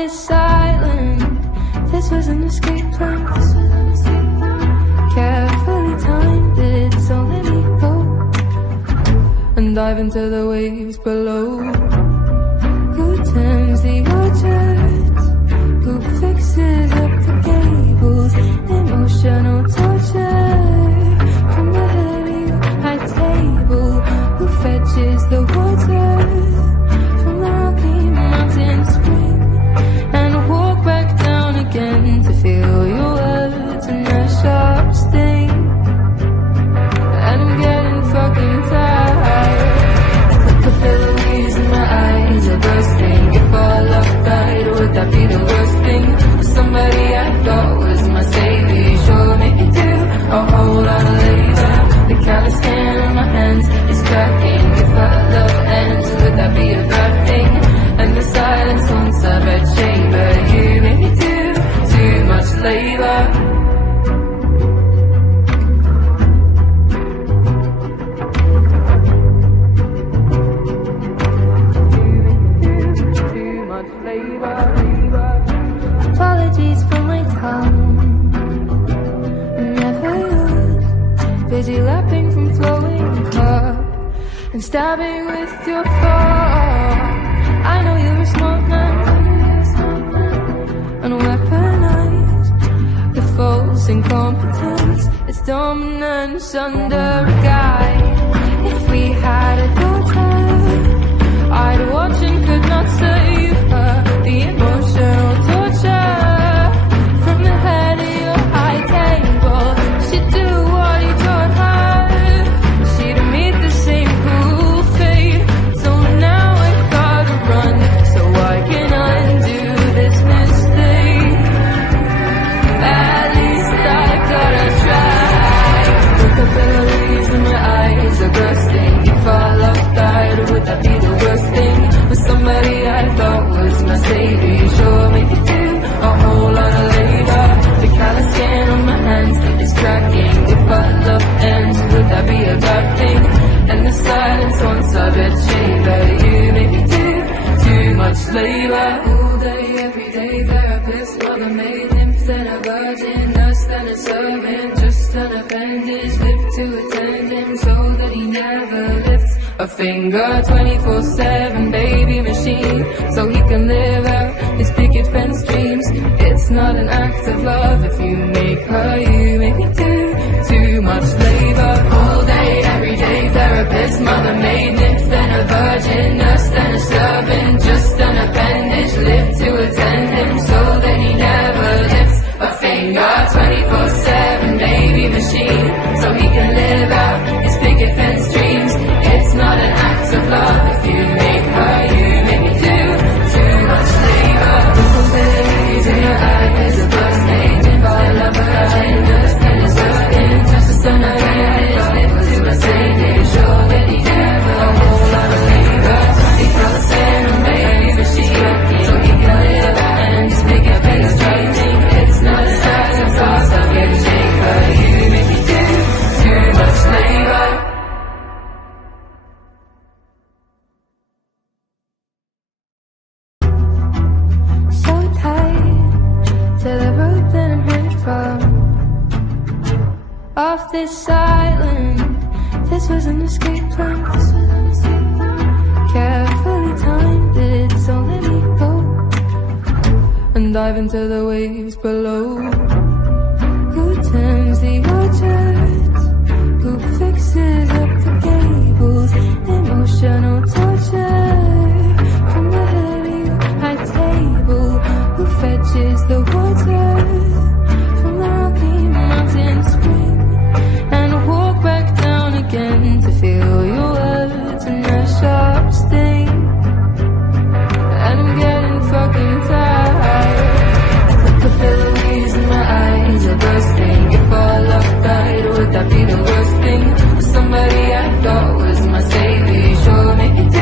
this island. This was an escape plan. Carefully timed it, so let me go and dive into the waves below. Who turns the objects? Who fixes up the gables? Emotional torture from the heavy high table. Who fetches the water from the rocky mountain spring and walk back down again to feel your words and their sharp sting? And I'm getting fucking tired. The capillaries in my eyes are bursting. If all love died, would that be the worst thing? Somebody I thought was my savior sure make me do a whole lot of labor. The callous skin on my hands is cracking. If our love ends, would that be a bad thing? And the silence once I read chamber, you make me do too much labor. Apologies for my tongue, never used. Busy lapping from flowing cup and stabbing with your fork. I know you're a smart man, and weaponized the false incompetence. It's dominance under a guy. If we had a daughter, I'd watch and could not save her. The emotional torture from the head of your high table. She'd do what you taught her. She'd meet the same cruel fate. So now I gotta run, so I can undo this mistake. At least I gotta try. The capillaries in my eyes are bursting. If our love died, would that be the worst thing? With somebody I thought was my savior, sure make it do a whole lot of labor. The callous skin on my hands is cracking. If our love ends, would that be a bad thing? And the silence once I read chamber, you make me do too much labor. All day, every day, therapist, mother made, nymph and a virgin, nurse and a servant, just an appendage, live to attend him so that he never lifts a finger. 24/7 baby machine, so he can live out his picket fence dreams. It's not an act of love if you make her, you make me do too much labor. All day, every day, therapist, mother maid, nymph and a virgin, nurse and a servant, just an appendage, live to attend him so that he never lifts a finger. 24/7 baby machine, so he can live out his picket fence dreams. It's not an act of love if you make her, you make me do too much labor. The capillaries in your eyes are bursting. If I love her, I understand it's hurting. Just a son of a bitch, live to a savior, sure that he never a whole lot of labor. Because I'm a baby machine, so he can live out and just make a face dreaming. It's not a act of love, so get a shaker, you make me do too much labor. Off this island, this was an escape plan. Carefully timed it, so let me go and dive into the waves below. Who turns the objects? Who fixes up the gables? Emotional torture from the heavy high table. Who fetches the water from the rocky mountain spring and walk back down again to feel your words and their sharp sting? And I'm getting fucking tired. The capillaries in my eyes are bursting. If our love died, would that be the worst thing? Somebody I thought was my savior, sure make it do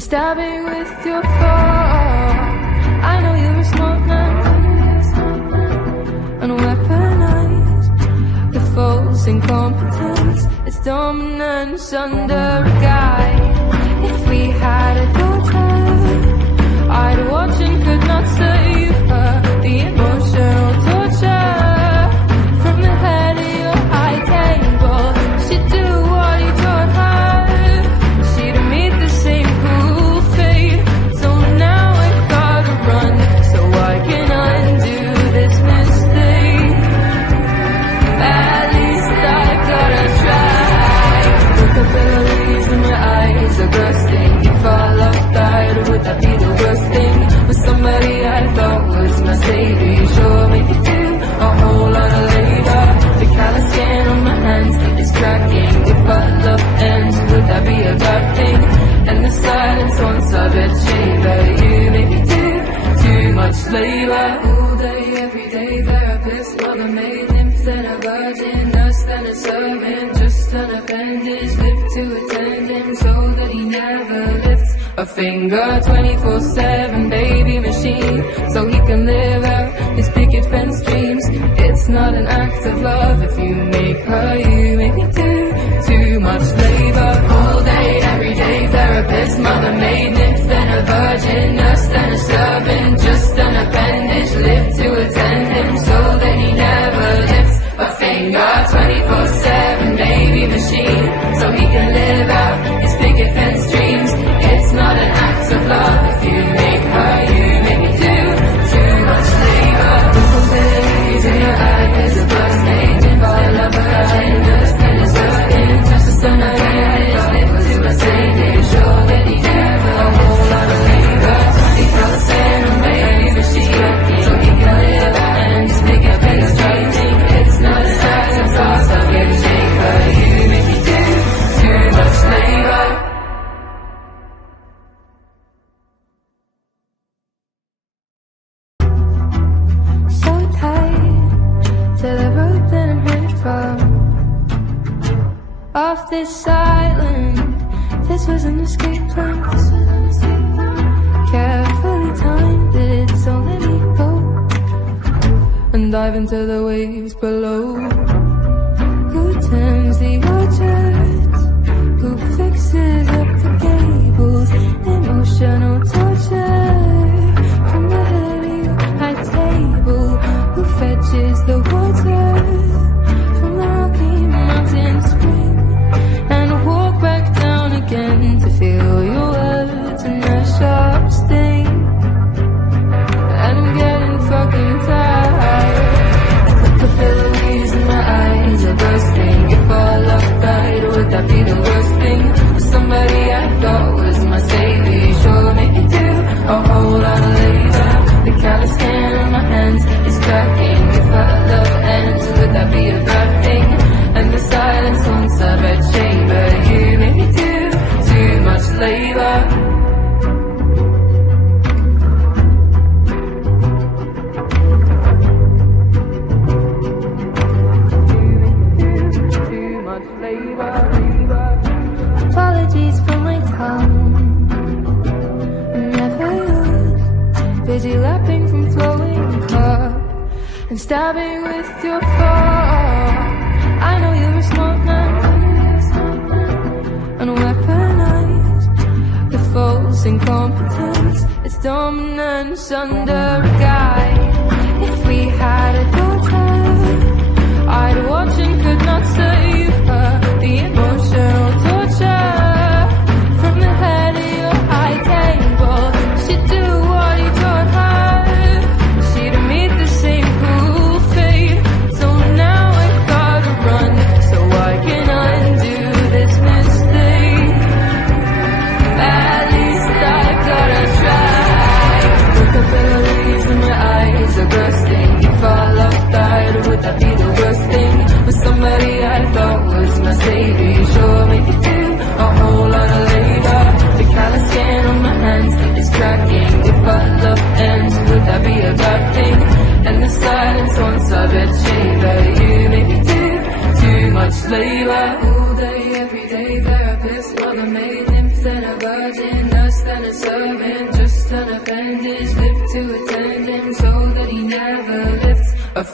and stabbing with your fork. I know you're a smart man, and weaponize the false incompetence. It's dominance under a guy. If we had a daughter, I'd watch and could not save her. The emotional torture from the head of your high table. She'd do what you taught her. She'd meet the same cruel fate. So now I've gotta run, so I can undo this mistake. At least I gotta try. The capillaries in my eyes are bursting. If our love died, would that be the worst thing? With somebody I thought was my savior, you sure make it do a whole lot of labor. The callous skin on my hands is cracking. If our love ends, would that be a bad thing? And the silence once I bet shaver, you make me do too much labor. All day, every day, therapist, mother made, nymph, then a virgin, nurse, then a servant, just an appendage, live to attend him so that he never lifts a finger. 24/7 baby machine, so he can live out his picket fence dreams. It's not an act of love if you make her, you make me do too much labor. All day, every day, therapist, mother maid, nymph, then a virgin, nurse, then a servant, just an appendage, live to attend him so that he never lifts a finger. 24/7 baby machine, so he can live out his picket fence dreams. It's not an act of love if you make her, you make me do too much labor. Little days in your eyes are bursting. If I love her, I just need a certain, just a son of a live to a savior, sure that he never a whole lot of labor. Because send a baby machine, so he can live out and his picket fence dreams. It's not an act of love, so you shake her, you make me do too much labor. So tight to the road that I'm headed from. Off this island, this was an escape plan. Carefully timed it, so let me go and dive into the waves below. Who turns the orchards? Who fixes up the gables? Emotional torture from the head of your high table. Who fetches the water from the Rocky Mountain spring and walk back down again to feel your words and their sharp sting? And I'm getting fucking tired. The capillaries in my eyes are bursting. If our love died, would that be the worst thing? Somebody I thought was my savior, sure make it do a whole lot of labor. The callous skin on my hands is cracking. If our love ends, would that be a bad thing? And the silence once I bet shaver, you make me do too much labor. Apologies for my tongue, never used. Busy lapping from flowing cup and stabbing with your fork. I know you're a smart man, and weaponize the false incompetence. It's dominance under a guy. If we had a daughter, I'd watch and could not save her. The emotional torture from the head of your high table. She'd do what you taught her. She'd meet the same cruel fate. So now I've gotta run, so I can undo this mistake. At least I gotta try. The capillaries in my eyes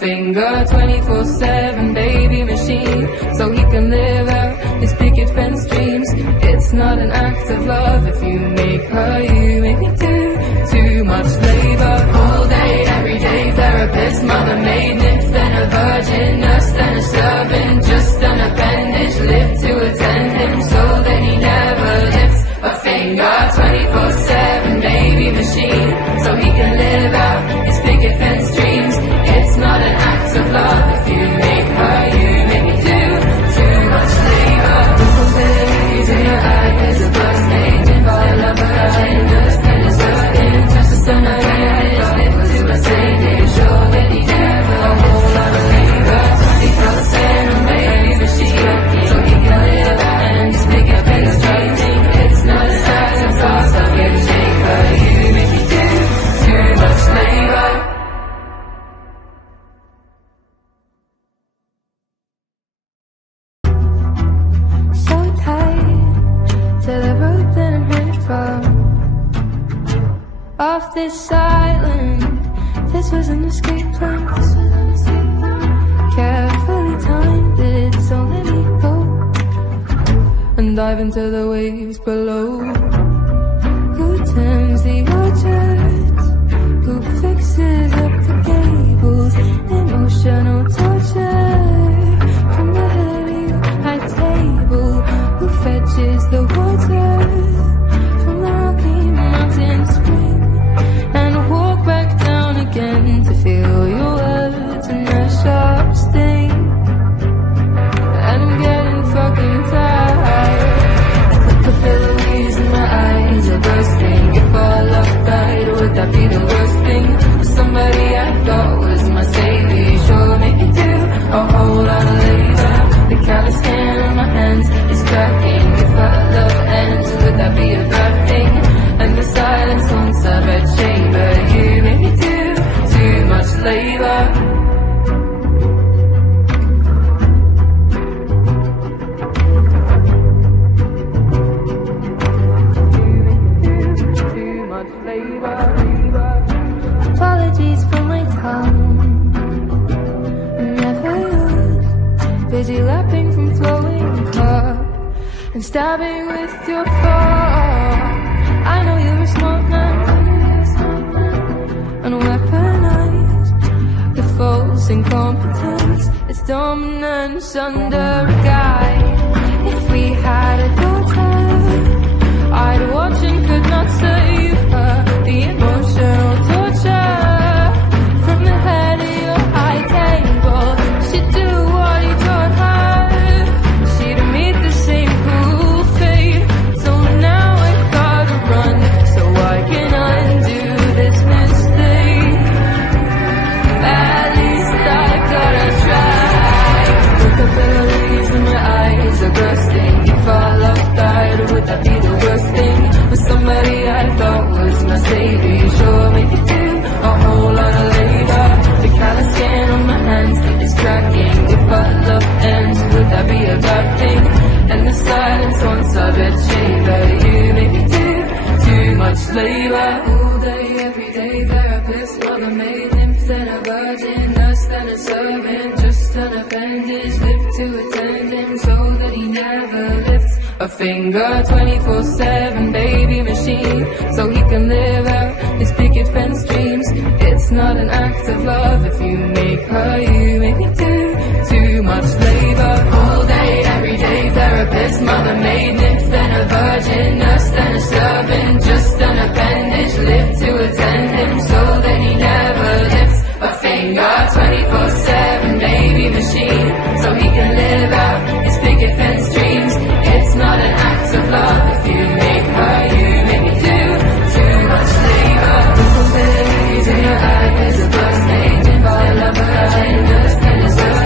finger 24/7 baby machine, so he can live out his picket fence dreams. It's not an act of love if you make her, you make me do too much labor. All day, every day, therapist, mother maid, nymph, then a virgin, nurse, then a servant, just an appendage, live to attend him so that he never lifts a finger. 24/7 baby machine, so he can live out his picket fence dreams. It's not an act of love if you make her, you make me do too much labor. Days in your eyes, a blood stain, if I love her, I understand it's certain. Just a son of a live to a savior, sure that he never a whole lot of labor. 24/7 baby machine, so he can live out and his picket fence dreams. It's not an act of love, so you shake her, you make me do too much labor. So tight to the road that I'm headed from. Off this island, this was an escape plan. Carefully timed it, so let me go and dive into the waves below. Who turns the orchards? Who fixes up the gables? Emotional torture from the heavy high table. Who fetches the water from the Rocky Mountain spring and walk back down again to feel your words and their sharp sting? And I'm getting fucking tired. Capillaries in my eyes are bursting. If all love died, would that be the worst thing? Somebody I thought was my savior, sure make me do a whole lot of labor. The callous skin on my hands is cracking. If our love ends, would that be a bad thing? And the silence haunts our bed chamber. You make me do too much labor. Apologies for my tongue, never used. Busy lapping from flowing cup and stabbing with your paw. I know you're a smart man, and weaponize the false incompetence. It's dominance under a guy. If we had a daughter, I'd watch and could not save her. The emotional torture from the head of your high table. She'd do what he taught her. She'd meet the same cruel fate. So now I've gotta run, so I can undo this mistake. At least I've gotta try. The capillaries in my eyes are bursting. If our love died, would that be the worst thing? With somebody I thought was my savior, sure make it do a whole lot of labor. The callous skin on my hands is cracking. If our love ends, would that be a bad thing? And the silence haunts our bed chamber. You make me do too much labor. All day, every day, therapist, mother maid, nymph, then a virgin, nurse, then a servant, just an appendage, live to attend him so that he never lifts a finger. 24/7 baby machine, so he can live out his picket fence dreams. It's not an act of love if you make her, you make me do too much labor. All day, every day, therapist, mother maid, nymph, then a virgin, nurse, then a servant, just an appendage, live to attend him so that he never lifts a finger. 24/7 baby machine, so he can live out his picket fence dreams. It's not an act of love if you make her, you make me do too much labor. Days in your eyes, a blood stain, if I love her, I understand it's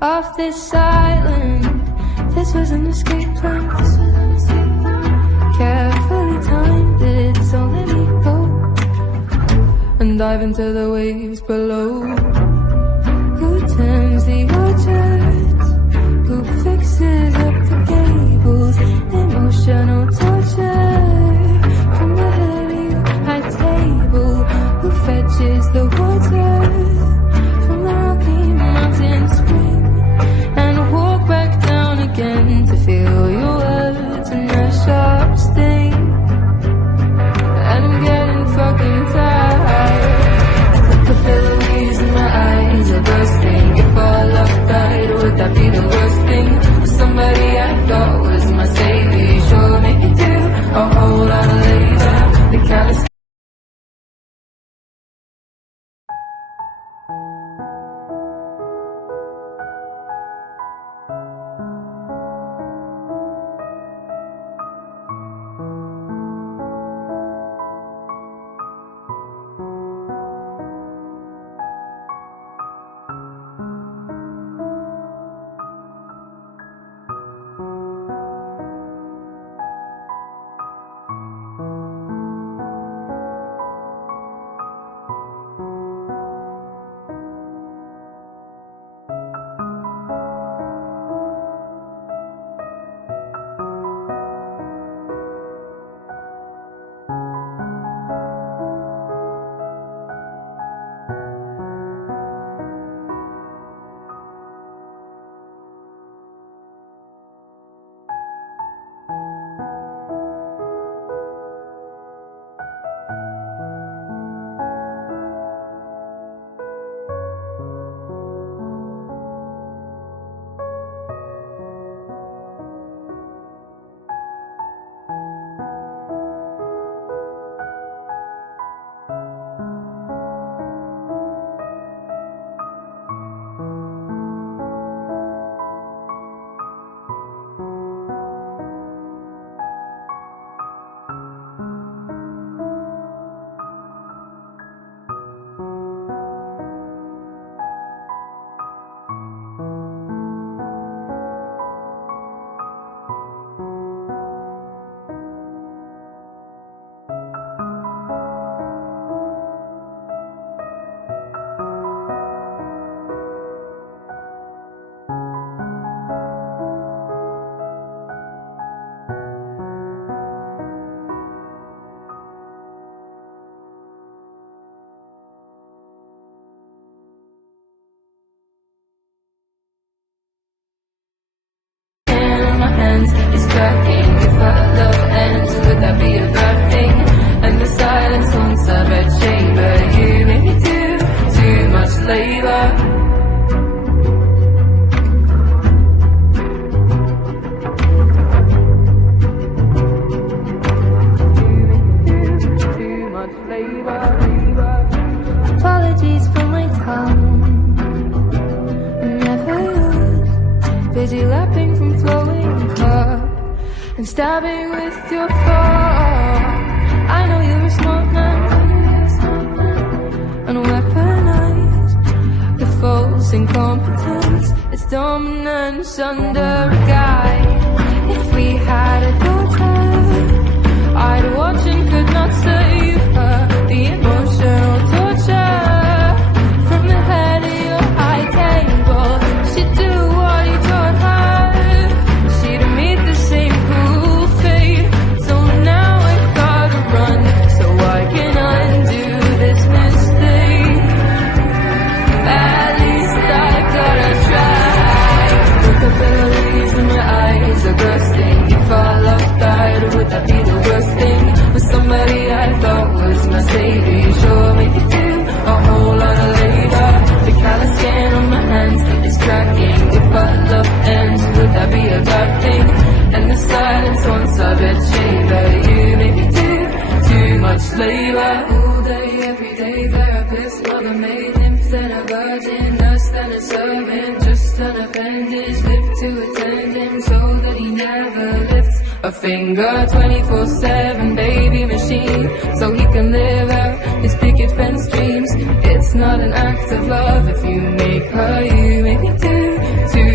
off this island. This was an escape plan. Carefully timed it, so let me go and dive into the waves below. Who turns the orchards? Who fixes up the gables? Emotional torture from the heavy high table. Who fetches the water from the Rocky Mountain spring and walk back down again to feel your words and their sharp sting? And I'm getting fucking tired. The capillaries in my eyes are bursting. If all love died, would that be the worst thing? Somebody I thought was my savior sure make you do a whole lot of labor. The kind of is cracking. If our love ends, would that be a bad thing? And the silence haunts our bedchamber. You make me do too much labor. Too much labor. Apologies for my tongue. Never yours. Busy lapping from flowing cup and stabbing with your fork. I know you're a smart man and weaponize the false incompetence. It's dominance under a guy. If we had a daughter, I'd watch and could not save her. The emotional torture from the head of your high table. She'd do what he taught her. She'd meet the same cruel fate. So now I've gotta run, so I can undo this mistake. At least I've gotta try. The capillaries in my eyes are bursting. If our love died, would that be the worst thing? With somebody I thought was my savior sure make you do a whole lot of labor. The callous skin on my hands is cracking. If our love ends, would that be a bad thing? And the silence haunts our bedchamber. You make me do too much labor. All day, every day, therapist, mother made, nymph then a virgin, nurse then a servant, just an appendage, lip to attend him so that he never lifts a finger. 24/7 baby machine, so he can live out his picket fence dreams. It's not an act of love if you make her. You make me do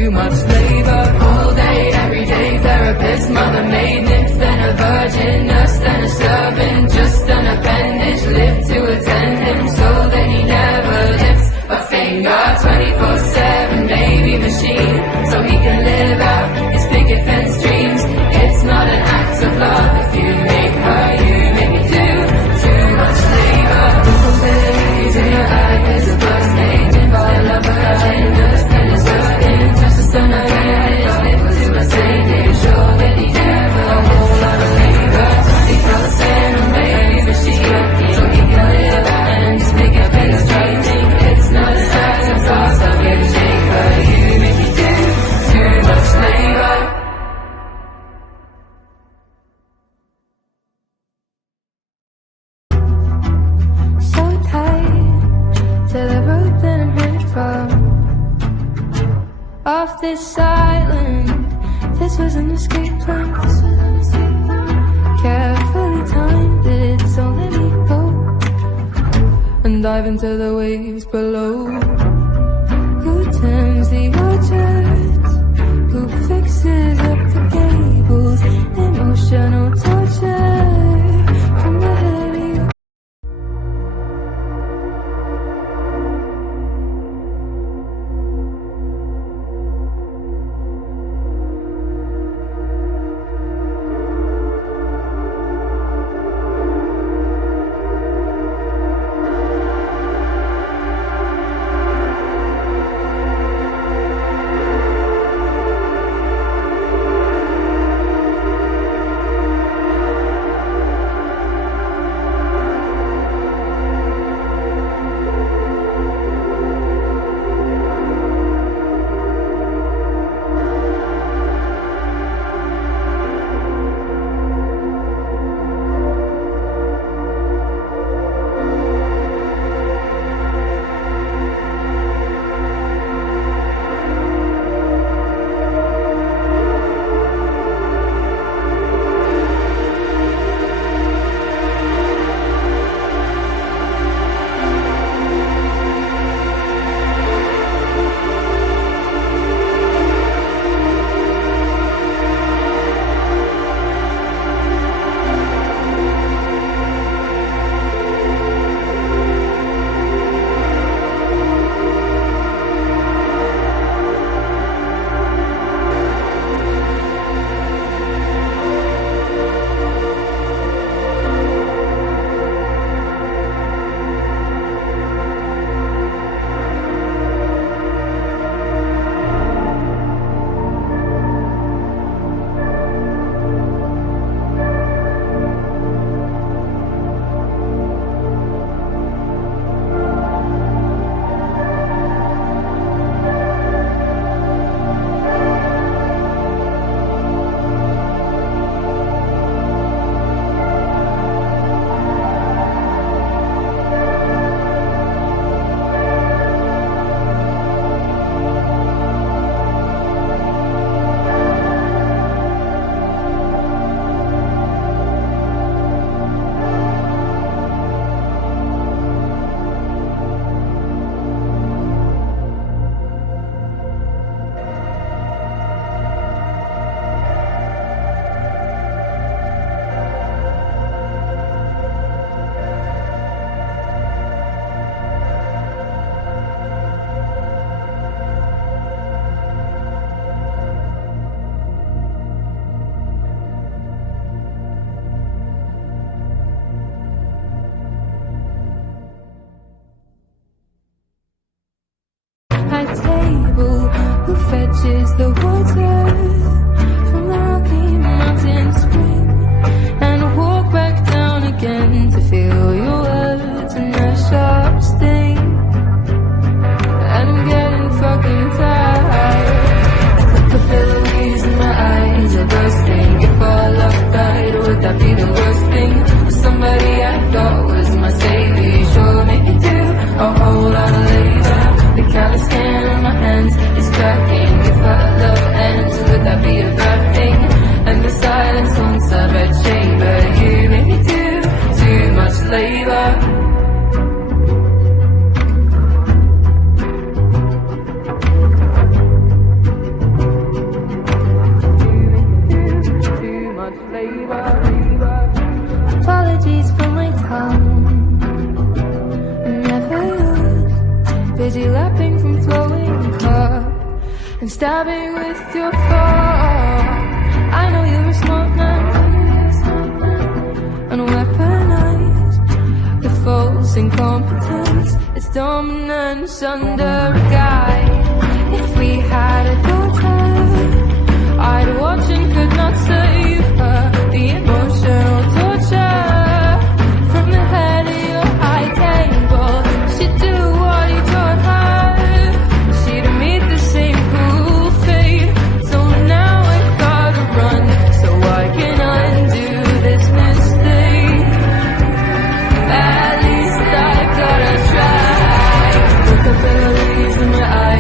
off this island. This was an escape plan. Carefully timed it, so let me go and dive into the waves below. Who turns the orchards? Who fixes up the gables? Emotional torture from the head of you. Who fetches the water from the Rocky Mountain spring and walk back down again to feel your words and their sharp sting. And I'm getting fucking tired. The capillaries in my eyes are bursting. If all love died, would that be the worst thing? Somebody I thought was my savior sure make me do a whole lot of labor. The callous skin on my hands is cracking. If our love ends, would that be a bad thing? And the silence haunts our bedchamber. You make me do too much labor. Too much labor. Apologies for my tongue. Never yours. Busy lapping from flowing cup and stabbing with your fork. I know you're a smart man, and weaponize the false incompetence. It's dominance under a guy. If we had a daughter, I'd watch and could not save her. The emotional torture from the head of your high table. She'd do what he taught her. She'd meet the same cruel fate. So now I've gotta run, so I can undo this mistake. At least I've gotta try. The capillaries in my eyes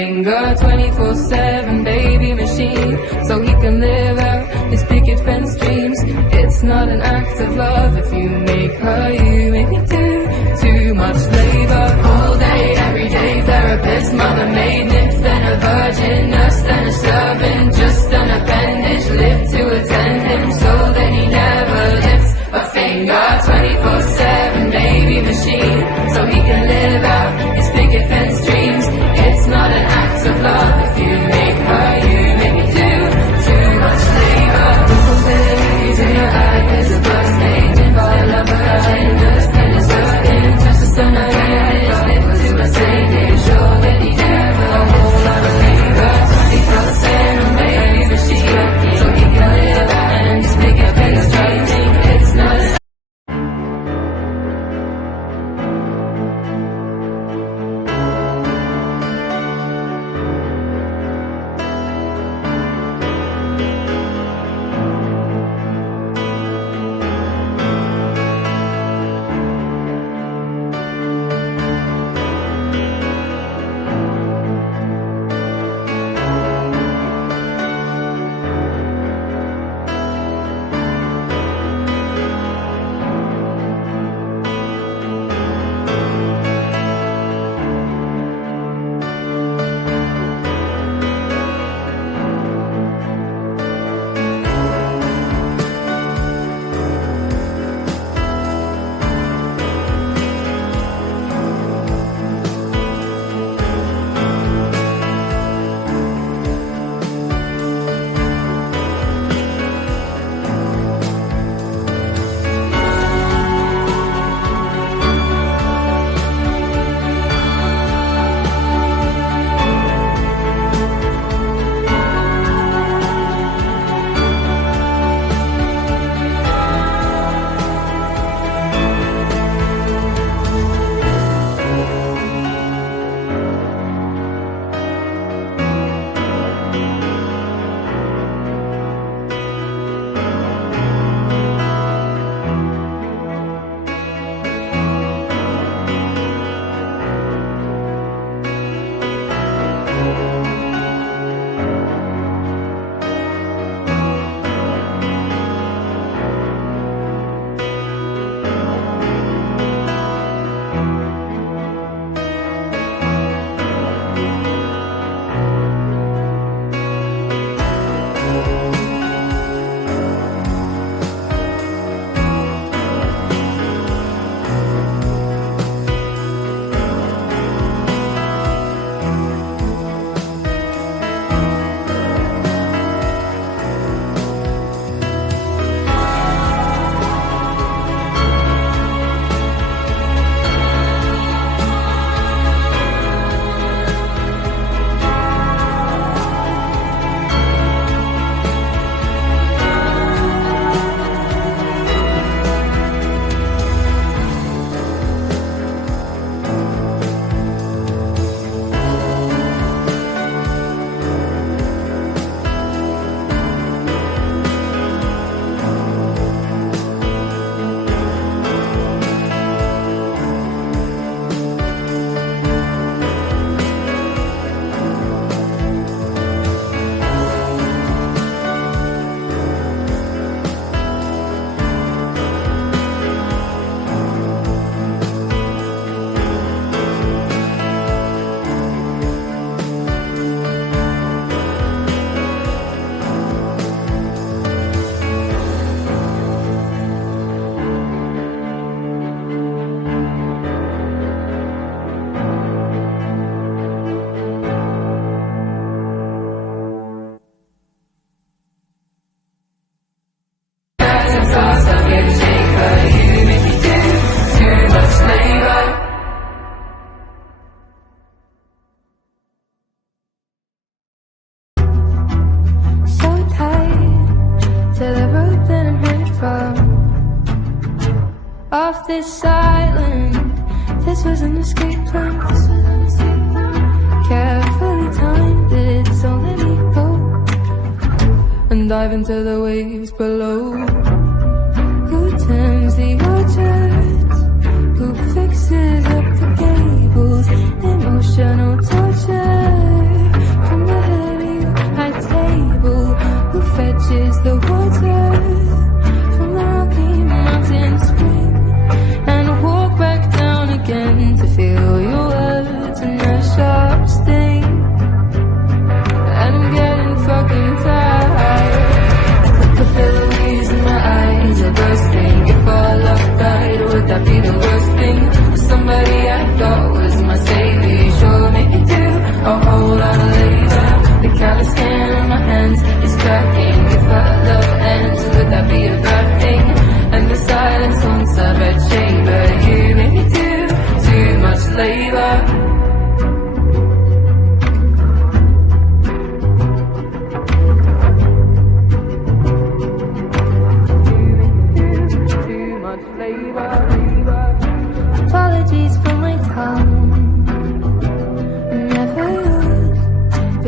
finger, 24/7 baby machine, so he can live out his picket fence dreams. It's not an act of love if you make her, you make me do too much labor. All day, every day, therapist, mother maid, nymph, then a virgin, nurse, then a servant, just an appendage, live to attend him so that he never lifts a finger. 24/7 baby machine, so he can live out his picket fence dreams. It's not an act of love if you make her, you make me do too much labor. Responsibilities in her eye, there's a birth name, by a lover, and nurse, then a servant, just a son of marriage, live to a saint, sure that he never a whole lot of labor. 24/7 baby machine, so he can live out his picket fence dreams. It's not an off this island. This was an escape plan. Carefully timed it, so let me go and dive into the waves below. Who tends the orchards? Who fixes up the gables? Emotional torture.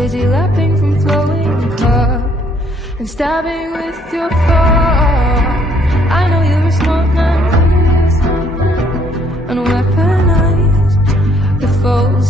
busy lapping from flowing cup and stabbing with your paw.